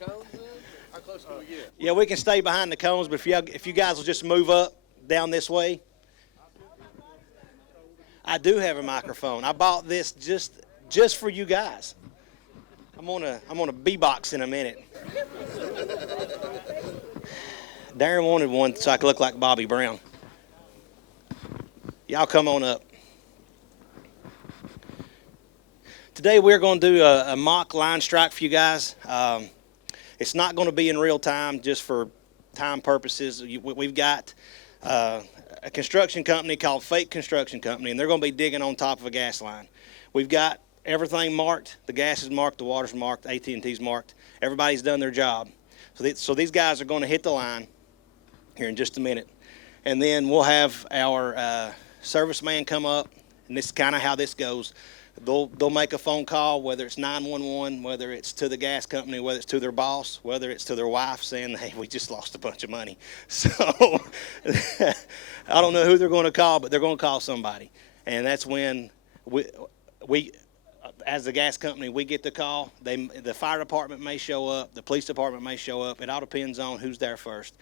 How close can we get? Yeah, we can stay behind the cones, but if you guys will just move up down this way. I do have a microphone. I bought this just for you guys. I'm gonna B-box in a minute. Darren wanted one so I could look like Bobby Brown. Y'all come on up. Today we're going to do a mock line strike for you guys. It's not going to be in real time, just for time purposes. We've got a construction company called Fake Construction Company, and they're going to be digging on top of a gas line. We've got everything marked. The gas is marked, the water's marked, AT&T's marked. Everybody's done their job. So these guys are going to hit the line here in just a minute. And then we'll have our serviceman come up, and this is kind of how this goes. They'll make a phone call, whether it's 911, whether it's to the gas company, whether it's to their boss, whether it's to their wife saying, hey, we just lost a bunch of money. So I don't know who they're going to call, but they're going to call somebody. And that's when we as the gas company, we get the call. The fire department may show up. The police department may show up. It all depends on who's there first.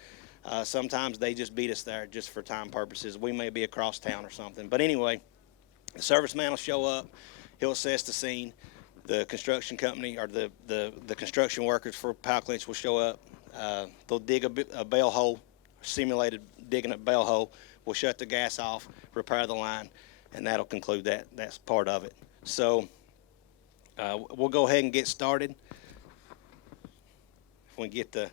Sometimes they just beat us there just for time purposes. We may be across town or something. But anyway, the serviceman will show up. He'll assess the scene. The construction company or the construction workers for Powell Clinch will show up. They'll dig a bell hole, simulated digging a bell hole. We'll shut the gas off, repair the line, and that'll conclude that. That's part of it. So we'll go ahead and get started. If we get the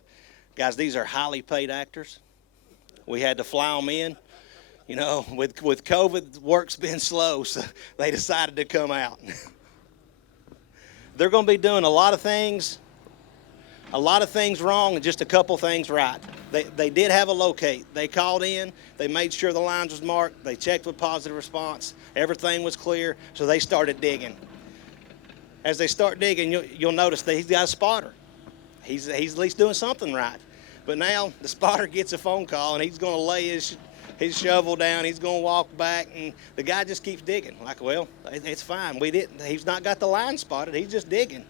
guys, these are highly paid actors. We had to fly them in. You know, with COVID, work's been slow, so they decided to come out. They're going to be doing a lot of things wrong and just a couple things right. They did have a locate. They called in. They made sure the lines was marked. They checked with positive response. Everything was clear, so they started digging. As they start digging, you'll notice that he's got a spotter. He's at least doing something right. But now the spotter gets a phone call, and he's going to lay his shovel down. He's going to walk back, and the guy just keeps digging. Like, well, it's fine. He's not got the line spotted. He's just digging.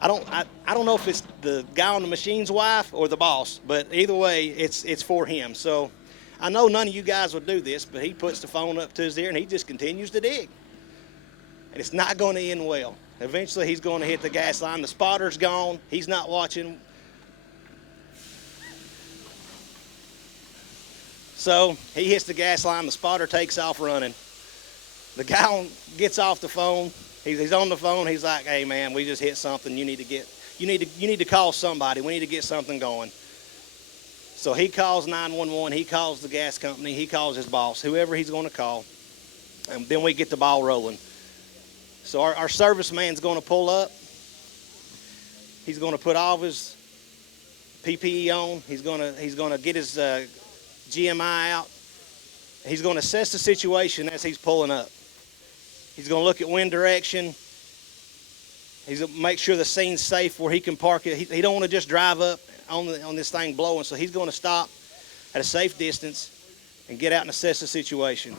I don't know if it's the guy on the machine's wife or the boss, but either way, it's for him. So I know none of you guys will do this, but he puts the phone up to his ear, and he just continues to dig. And it's not going to end well. Eventually, he's going to hit the gas line. The spotter's gone. He's not watching. So he hits the gas line. The spotter takes off running. The guy gets off the phone. He's on the phone. He's like, "Hey man, we just hit something. You need to call somebody. We need to get something going." So he calls 911. He calls the gas company. He calls his boss, whoever he's going to call, and then we get the ball rolling. So our serviceman's going to pull up. He's going to put all of his PPE on. He's going to get his GMI out. He's going to assess the situation as he's pulling up. He's going to look at wind direction. He's going to make sure the scene's safe where he can park it. He don't want to just drive up on this thing blowing. So he's going to stop at a safe distance and get out and assess the situation.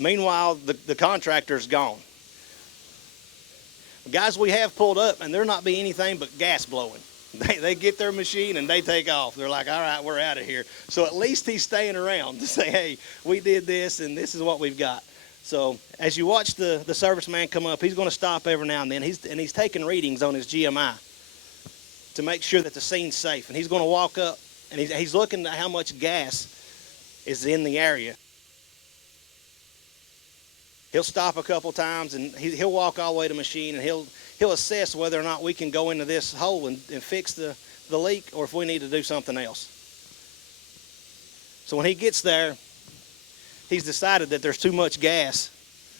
Meanwhile, the contractor's gone. The guys we have pulled up, and there not be anything but gas blowing. They get their machine and they take off. They're like, all right, we're out of here. So at least he's staying around to say, hey, we did this, and this is what we've got. So as you watch the serviceman come up, he's going to stop every now and then. He's taking readings on his GMI to make sure that the scene's safe. And he's going to walk up, and he's looking at how much gas is in the area. He'll stop a couple times, and he'll walk all the way to the machine, and he'll assess whether or not we can go into this hole and fix the leak, or if we need to do something else. So when he gets there, he's decided that there's too much gas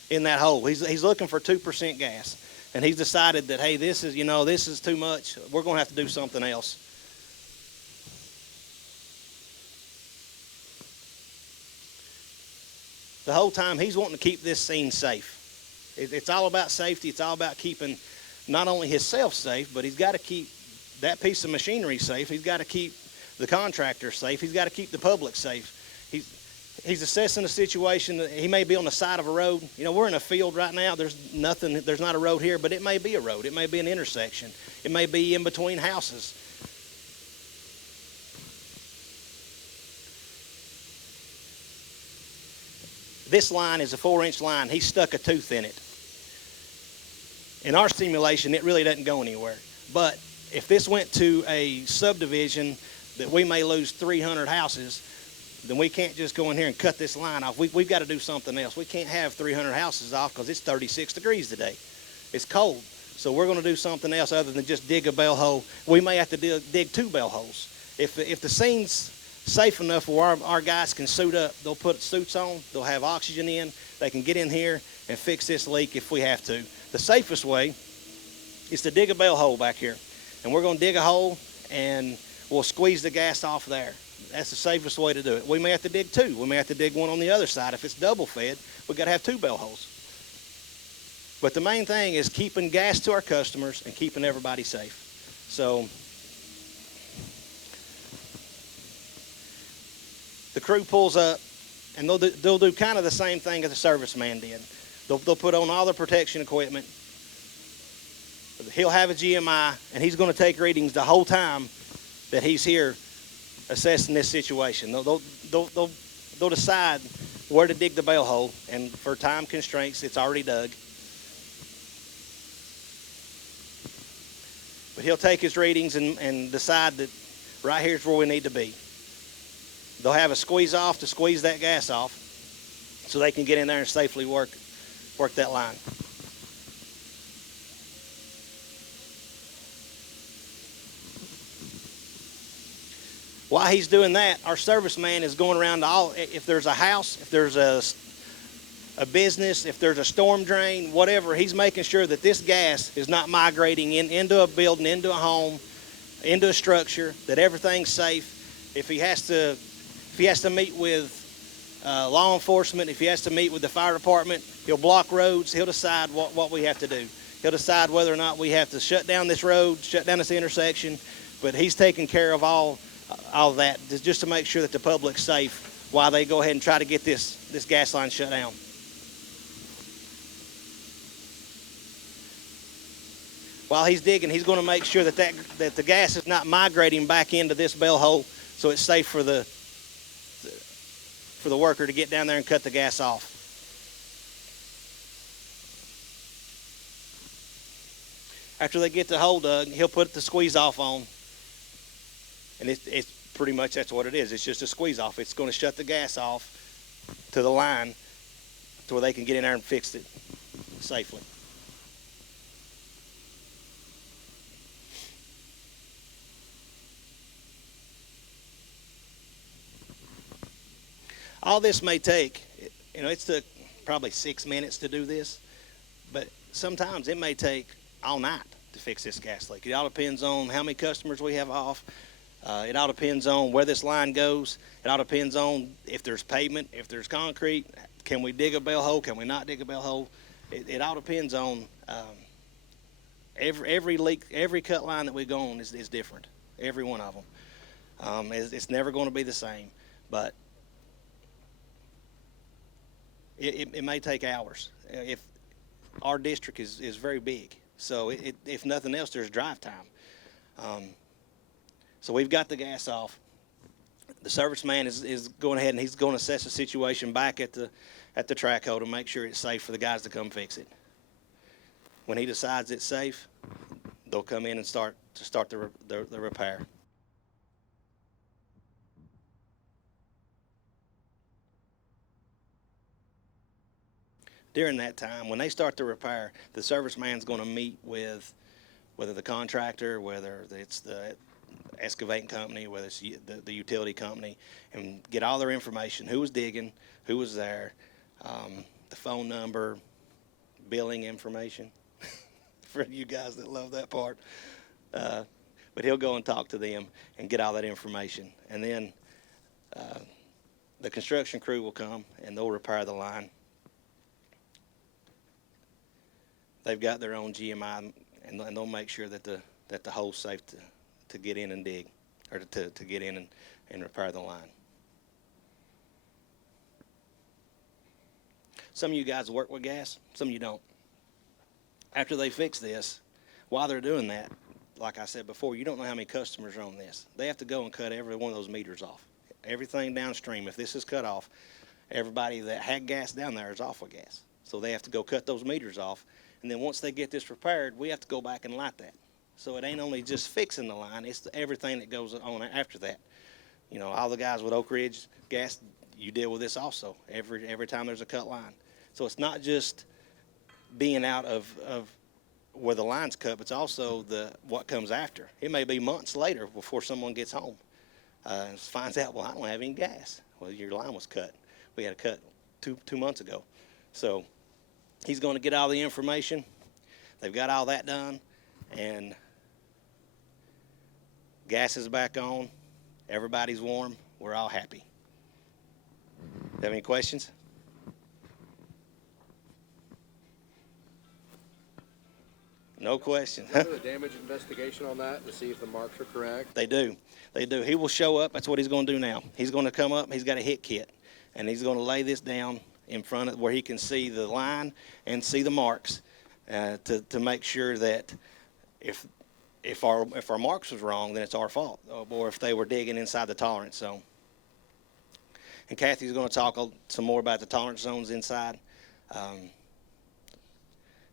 in that hole. He's looking for 2% gas, and he's decided that, hey, this is too much. We're going to have to do something else. The whole time he's wanting to keep this scene safe. It's all about safety. It's all about keeping not only himself safe, but he's got to keep that piece of machinery safe. He's got to keep the contractor safe. He's got to keep the public safe. he's assessing the situation. He may be on the side of a road. You know, we're in a field right now. There's nothing. There's not a road here, but it may be a road. It may be an intersection. It may be in between houses. This line is a 4-inch line. He stuck a tooth in it. In our simulation, it really doesn't go anywhere. But if this went to a subdivision that we may lose 300 houses, then we can't just go in here and cut this line off. We've got to do something else. We can't have 300 houses off because it's 36 degrees today. It's cold. So we're going to do something else other than just dig a bell hole. We may have to dig 2 bell holes. If the scene's safe enough where our guys can suit up, they'll put suits on, they'll have oxygen in, they can get in here and fix this leak if we have to. The safest way is to dig a bell hole back here. And we're going to dig a hole and we'll squeeze the gas off there. That's the safest way to do it. We may have to dig 2. We may have to dig one on the other side. If it's double fed, we've got to have 2 bell holes. But the main thing is keeping gas to our customers and keeping everybody safe. So the crew pulls up, and they'll do kind of the same thing as the serviceman did. They'll put on all the protection equipment. He'll have a GMI, and he's going to take readings the whole time that he's here assessing this situation. They'll decide where to dig the bell hole, and for time constraints, it's already dug. But he'll take his readings and decide that right here's where we need to be. They'll have a squeeze off to squeeze that gas off so they can get in there and safely work that line. While he's doing that, our serviceman is going around to all, if there's a house, if there's a business, if there's a storm drain, whatever, he's making sure that this gas is not migrating into a building, into a home, into a structure, that everything's safe. If he has to meet with law enforcement, if he has to meet with the fire department, he'll block roads. He'll decide what we have to do. He'll decide whether or not we have to shut down this road, shut down this intersection, but he's taking care of all that just to make sure that the public's safe while they go ahead and try to get this gas line shut down. While he's digging, he's going to make sure that the gas is not migrating back into this bell hole, so it's safe for the worker to get down there and cut the gas off. After they get the hole dug, he'll put the squeeze off on, and it's pretty much that's what it is. It's just a squeeze off. It's going to shut the gas off to the line to where they can get in there and fix it safely. All this may take, it took probably 6 minutes to do this, but sometimes it may take all night to fix this gas leak. It all depends on how many customers we have off. It all depends on where this line goes. It all depends on if there's pavement, if there's concrete. Can we dig a bell hole? Can we not dig a bell hole? It all depends on every leak, every cut line that we go on is different. Every one of them. It's never going to be the same, but it may take hours. If our district is very big, so if nothing else, there's drive time. So we've got the gas off. The serviceman is going ahead and he's going to assess the situation back at the track hole to make sure it's safe for the guys to come fix it. When he decides it's safe, they'll come in and start the repair. During that time, when they start the repair, the serviceman's going to meet with whether the contractor, whether it's the excavating company, whether it's the utility company, and get all their information: who was digging, who was there, the phone number, billing information for you guys that love that part. But he'll go and talk to them and get all that information, and then the construction crew will come and they'll repair the line. They've got their own GMI, and they'll make sure that the hole's safe to get in and dig, or to get in and repair the line. Some of you guys work with gas, some of you don't. After they fix this, while they're doing that, like I said before, you don't know how many customers are on this. They have to go and cut every one of those meters off. Everything downstream, if this is cut off, everybody that had gas down there is off of gas. So they have to go cut those meters off. And then once they get this repaired, we have to go back and light that. So it ain't only just fixing the line, it's everything that goes on after that. You know, all the guys with Oak Ridge Gas, you deal with this also every time there's a cut line. So it's not just being out of where the line's cut, but it's also what comes after. It may be months later before someone gets home and finds out, well, I don't have any gas. Well, your line was cut. We had a cut two months ago. So he's going to get all the information. They've got all that done, and gas is back on. Everybody's warm. We're all happy. Have any questions? No question. Is there a damage investigation on that to see if the marks are correct? They do. They do. He will show up. That's what he's going to do now. He's going to come up. He's got a hit kit, and he's going to lay this down in front of where he can see the line and see the marks to make sure that if our marks was wrong, then it's our fault, or if they were digging inside the tolerance zone. And Kathy's going to talk some more about the tolerance zones inside.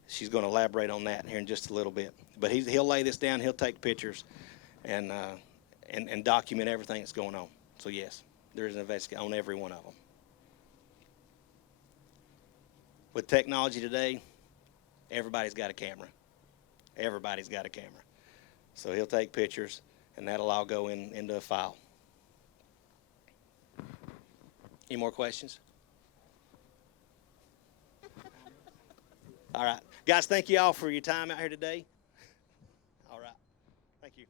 She's going to elaborate on that here in just a little bit. But he'll lay this down. He'll take pictures and document everything that's going on. So yes, there is an investigation on every one of them. With technology today, everybody's got a camera. Everybody's got a camera. So he'll take pictures, and that'll all go into a file. Any more questions? All right. Guys, thank you all for your time out here today. All right. Thank you.